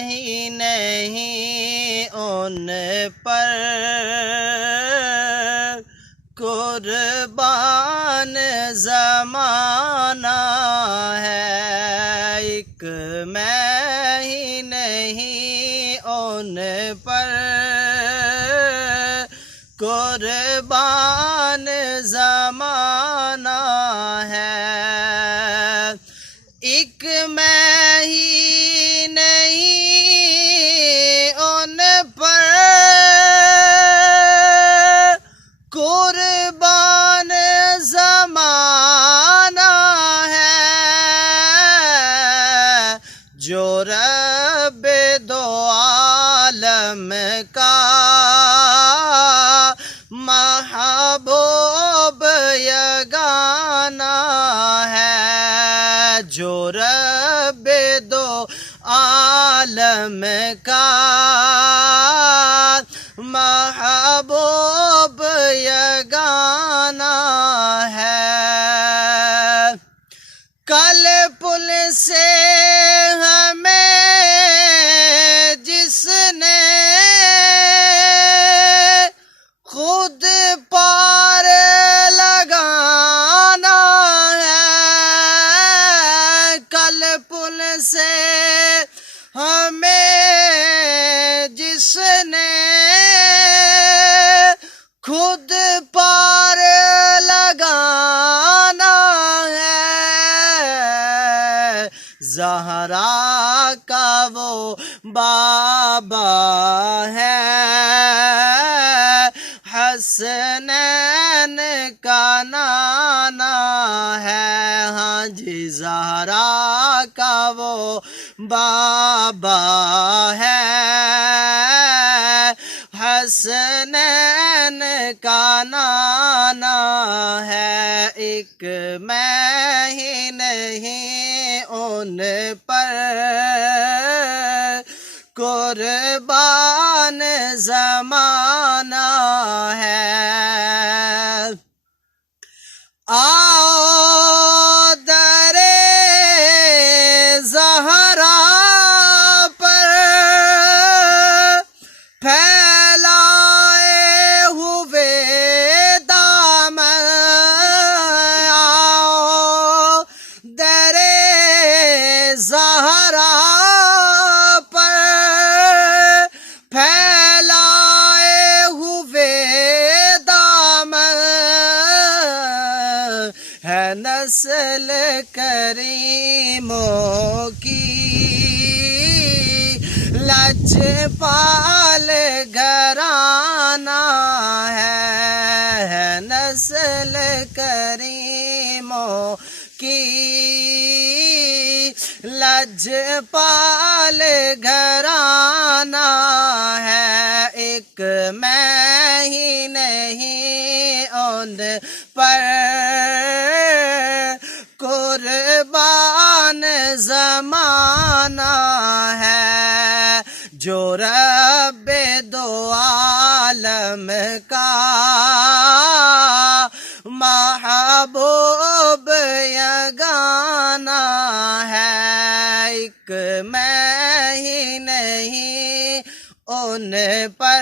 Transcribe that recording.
ہی نہیں ان پر قربان زمانہ ہے، ایک میں ہی نہیں ان پر قربان زمانہ ہے، ایک میں ہی نہیں ان پر قربان زمانہ ہے، جو رب دو عالم کا محبوب یگانہ ہے، جو رب دو عالم کا محبوب یگانہ ہے، کل پل سے ہمیں جس نے خود پار لگانا ہے، کل پل سے ہمیں جس نے خود پار لگانا ہے، زہرا کا وہ بابا ہے، حسنین کا نانا ہے، ہاں جی زہرا کا وہ بابا ہے، حسنین کا نانا ہے، ایک میں ہی نہیں ان پر قربان زمانہ ہے، آؤ در زہرا پر پھیلائے ہوئے دامن، آؤ در زہرا پر پھیلائے ہوئے دامن، ہے نسل کریموں کی لج پال گھرانہ ہے، نسل کریموں کی لج پال گھرانہ ہے، ایک میں ہی نہیں ان پر قربان زمانہ ہے، جو رب دو عالم کا محبوب یگانہ ہے، ایک میں ہی نہیں ان پر